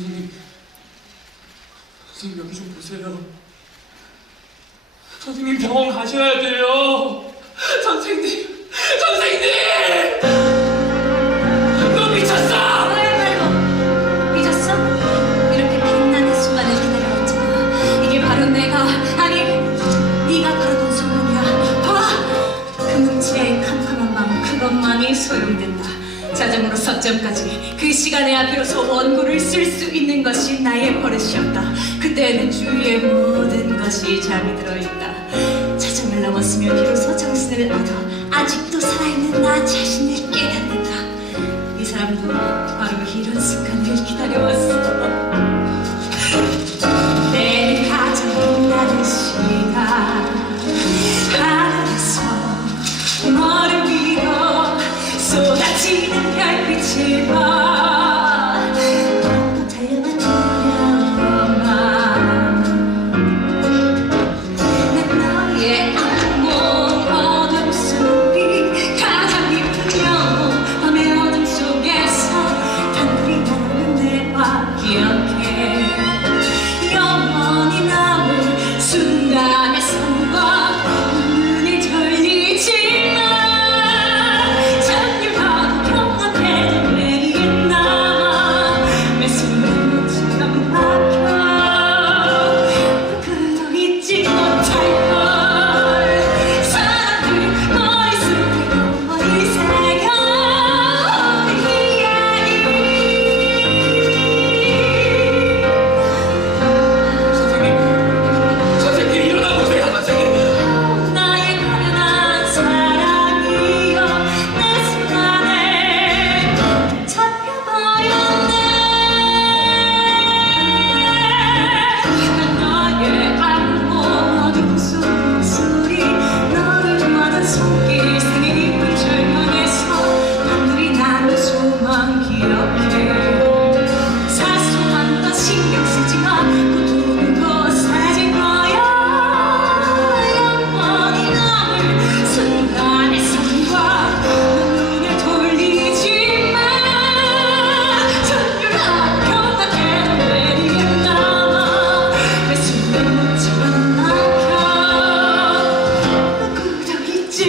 선생님, 선생님 여기 좀 보세요. 선생님 병원 가셔야 돼요. 선생님, 선생님! 너 미쳤어! 왜 말고 잊었어? 이렇게 빛나는 순간을 기다려왔잖아. 이게 바로 내가 아니 네가 본 순간이야. 봐, 그 뭉치의 캄캄한 마음 그것만이 소용된다. 자정으로 서점까지 그 시간에 야 비로소 원고를 쓸 수 있는 것이 나의 버릇이었다. 그때는 주위의 모든 것이 잠이 들어있다. 자정을 넘었으면 비로소 정신을 얻어 아직도 살아있는 나 자신을 깨닫는다. 이 사람도 바로 이런 순간을 기다려왔어. 쏟아지는 별빛을 봐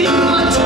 see my